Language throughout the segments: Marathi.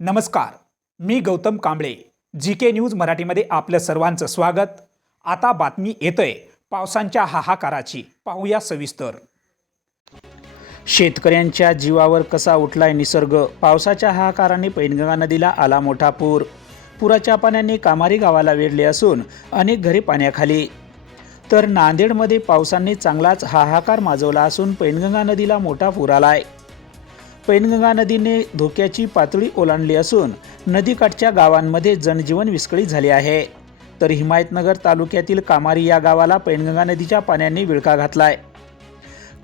नमस्कार मी Gautam Kamble G K news मराठीमध्ये आपलं सर्वांचं स्वागत. आता बातमी येतोय पावसांच्या हाहाकाराची. पाहूया सविस्तर. शेतकऱ्यांच्या जीवावर कसा उठलाय निसर्ग? पावसाच्या हाहाकाराने पैनगंगा नदीला आला मोठा पूर. पुराच्या पाण्याने कामारी गावाला वेढले असून अनेक घरे पाण्याखाली. तर नांदेडमध्ये पावसाने चांगलाच हाहाकार माजवला असून पैनगंगा नदीला मोठा पूर आलाय. पैनगंगा नदीने धोक्याची पातळी ओलांडली असून नदीकाठच्या गावांमध्ये जनजीवन विस्कळीत झाले आहे. तर हिमायतनगर तालुक्यातील कामारी या गावाला पैनगंगा नदीच्या पाण्याने विळखा घातलाय.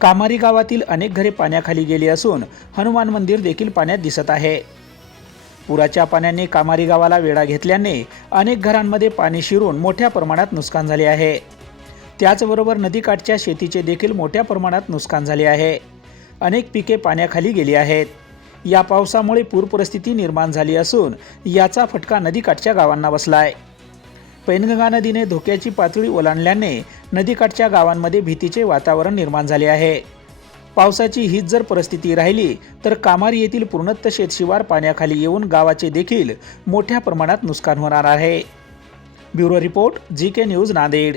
कामारी गावातील अनेक घरे पाण्याखाली गेली असून हनुमान मंदिर देखील पाण्यात दिसत आहे. पुराच्या पाण्याने कामारी गावाला वेढा घेतल्याने अनेक घरांमध्ये पाणी शिरून मोठ्या प्रमाणात नुकसान झाले आहे. त्याचबरोबर नदीकाठच्या शेतीचे देखील मोठ्या प्रमाणात नुकसान झाले आहे. अनेक पिके पाण्याखाली गेली आहेत. या पावसामुळे पूर परिस्थिती निर्माण झाली असून याचा फटका नदीकाठच्या गावांना बसलाय. पैनगंगा नदीने धोक्याची पातळी ओलांडल्याने नदीकाठच्या गावांमध्ये भीतीचे वातावरण निर्माण झाले आहे. पावसाची हीच जर परिस्थिती राहिली तर कामारी येथील पूर्णत्त शेतशिवार पाण्याखाली येऊन गावाचे देखील मोठ्या प्रमाणात नुकसान होणार आहे. Bureau report G K news Nanded.